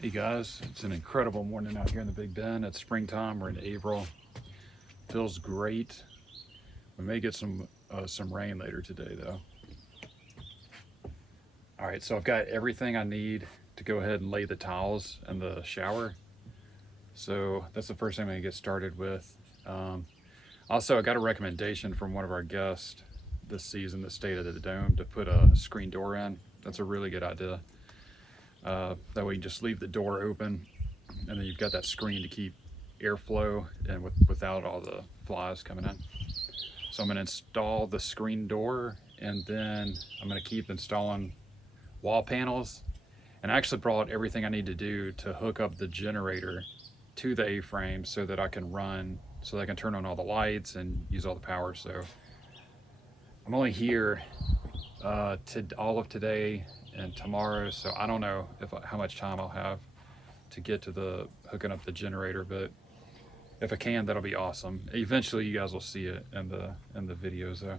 Hey guys, it's an incredible morning out here in the Big Bend. It's springtime. We're in April. Feels great. We may get some rain later today though. All right, so I've got everything I need to go ahead and lay the towels in the shower. So that's the first thing I'm gonna get started with. Also, I got a recommendation from one of our guests this season, the State of the Dome, to put a screen door in. That's a really good idea. That way you just leave the door open and then you've got that screen to keep airflow and without all the flies coming in. So I'm going to install the screen door, and then I'm going to keep installing wall panels, and I actually brought everything I need to do to hook up the generator to the A-frame so that I can turn on all the lights and use all the power. So I'm only here to all of today and tomorrow, so I don't know how much time I'll have to get to the hooking up the generator, but if I can, that'll be awesome. Eventually you guys will see it in the videos though.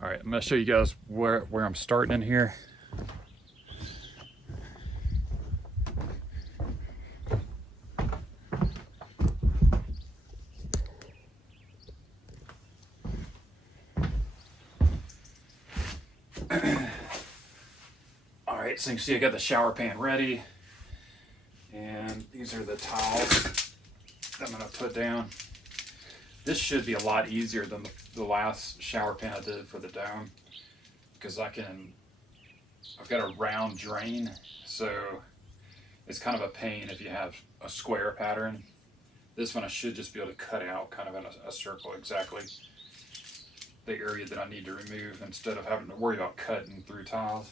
All right, I'm gonna show you guys where I'm starting in here. All right, so you can see I got the shower pan ready, and these are the towels that I'm gonna put down. This should be a lot easier than the last shower pan I did for the dome, because I've got a round drain, so it's kind of a pain if you have a square pattern. This one I should just be able to cut out kind of in a circle exactly the area that I need to remove instead of having to worry about cutting through tiles.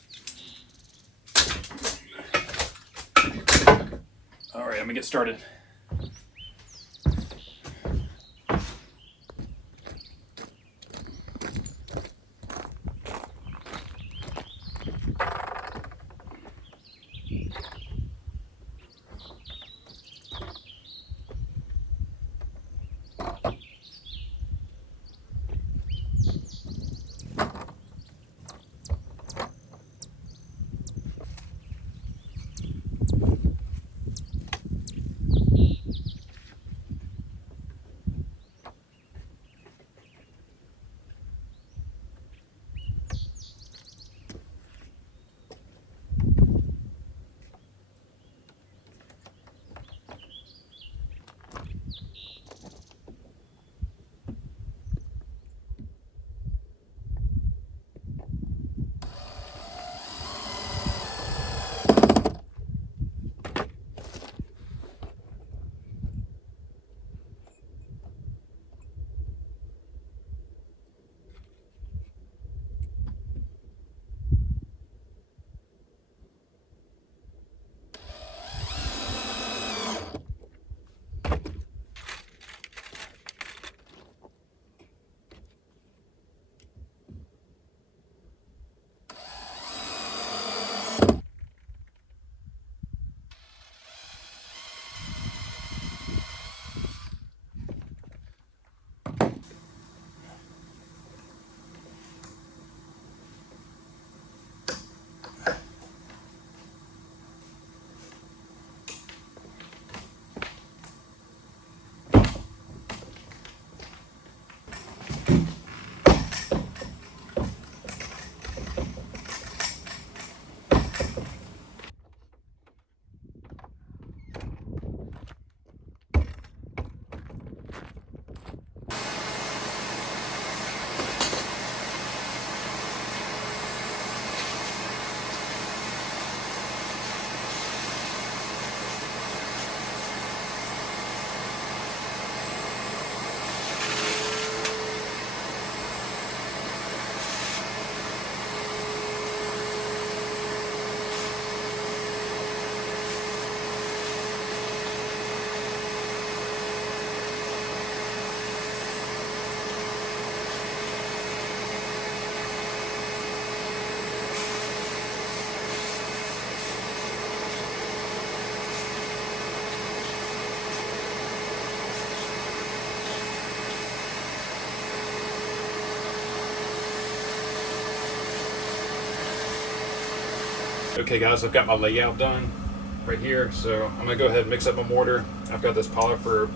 All right, let me get started. Okay guys, I've got my layout done. right here. So I'm gonna go ahead and mix up my mortar. I've got this polymer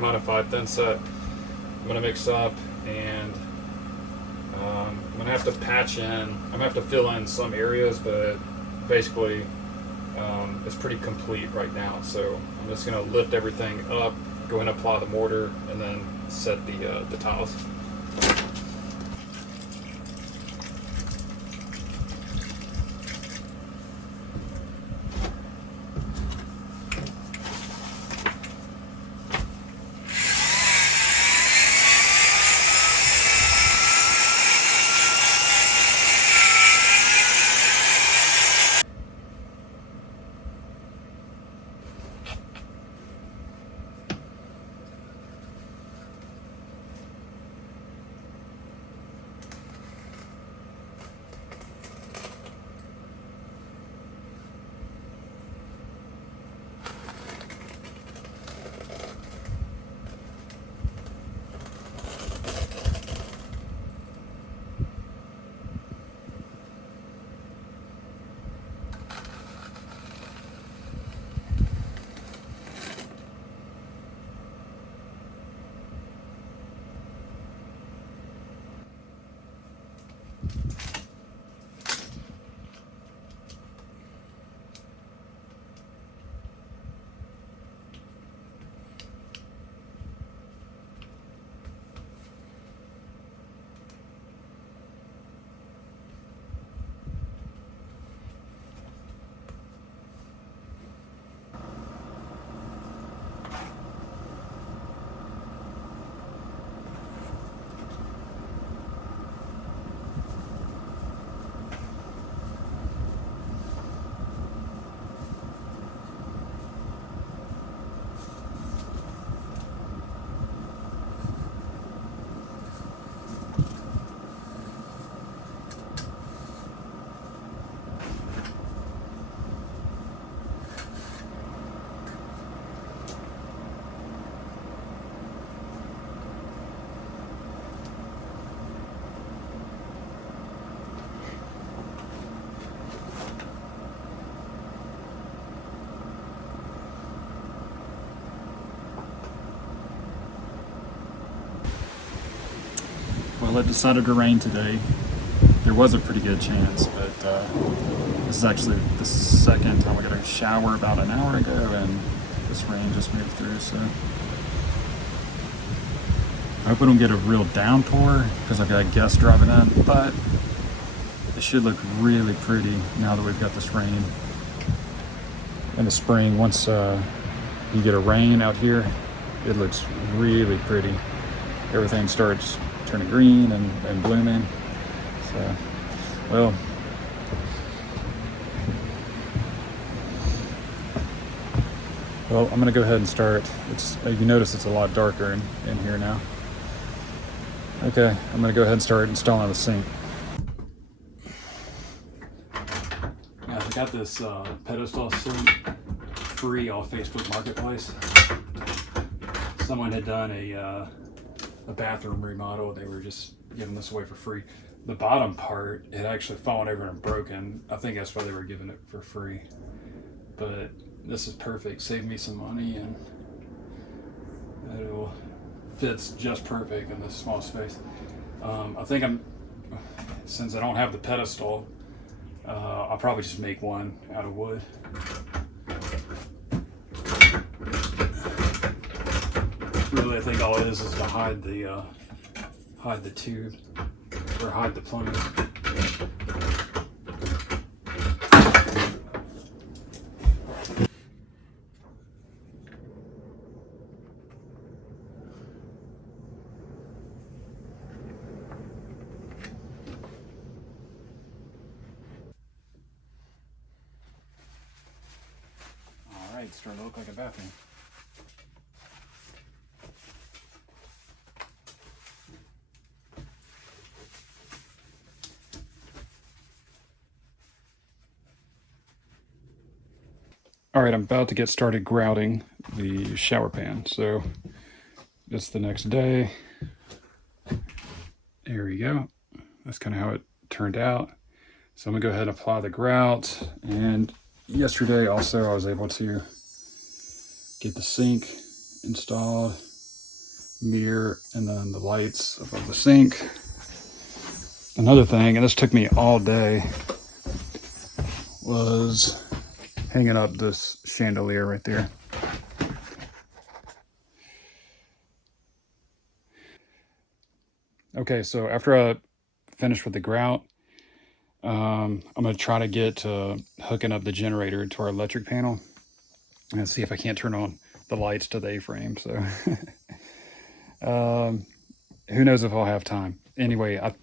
modified thin set. I'm gonna mix up, and I'm gonna have to patch in. I'm gonna have to fill in some areas, but basically it's pretty complete right now. So I'm just gonna lift everything up, go and apply the mortar, and then set the tiles. Well, it decided to rain today. There was a pretty good chance, but this is actually the second time we got a shower about an hour ago, and this rain just moved through. So I hope we don't get a real downpour because I've got guests driving in, but it should look really pretty now that we've got this rain. In the spring, once you get a rain out here, it looks really pretty. Everything starts turning green and blooming. So, well, I'm gonna go ahead and start. You notice it's a lot darker in here now. Okay, I'm gonna go ahead and start installing the sink. Yeah, I got this pedestal sink free off Facebook Marketplace. Someone had done a bathroom remodel. They were just giving this away for free. The bottom part had actually fallen over and broken. I think that's why they were giving it for free. But this is perfect. Saved me some money, and it fits just perfect in this small space. I think since I don't have the pedestal, I'll probably just make one out of wood. Really, I think all it is to hide the tube, or hide the plumbing. All right, it's starting to look like a bathroom. All right, I'm about to get started grouting the shower pan. So it's the next day. There we go. That's kind of how it turned out. So I'm gonna go ahead and apply the grout, and yesterday also I was able to get the sink installed, mirror, and then the lights above the sink. Another thing, and this took me all day, was hanging up this chandelier right there. Okay, so after I finish with the grout, I'm going to try to get to hooking up the generator to our electric panel and see if I can't turn on the lights to the A-frame. So who knows if I'll have time. Anyway, I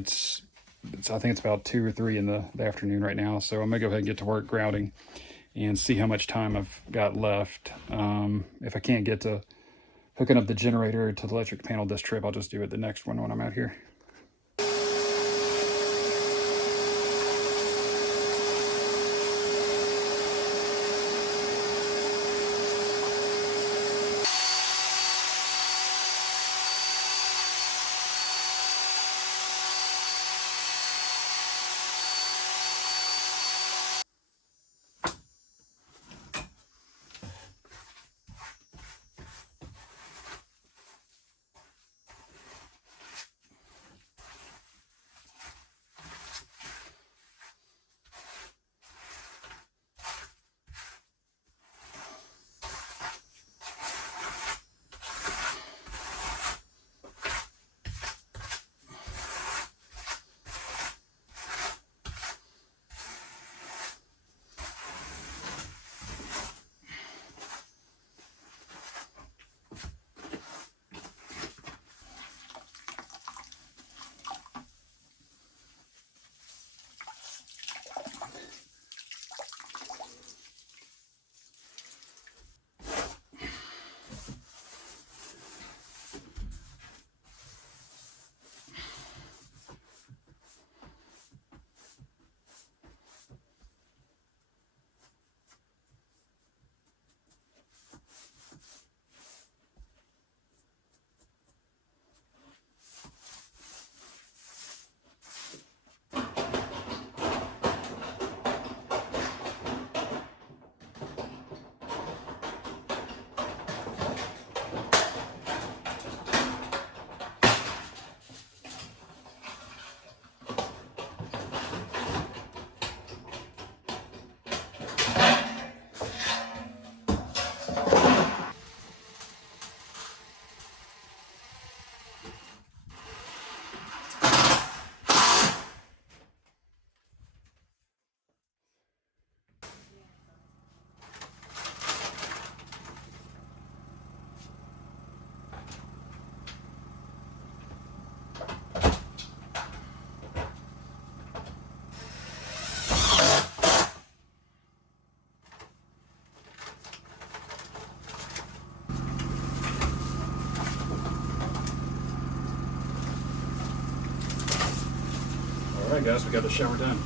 think it's about 2 or 3 in the afternoon right now, so I'm going to go ahead and get to work grouting and see how much time I've got left. If I can't get to hooking up the generator to the electric panel this trip, I'll just do it the next one when I'm out here. All right, guys, we got the shower done.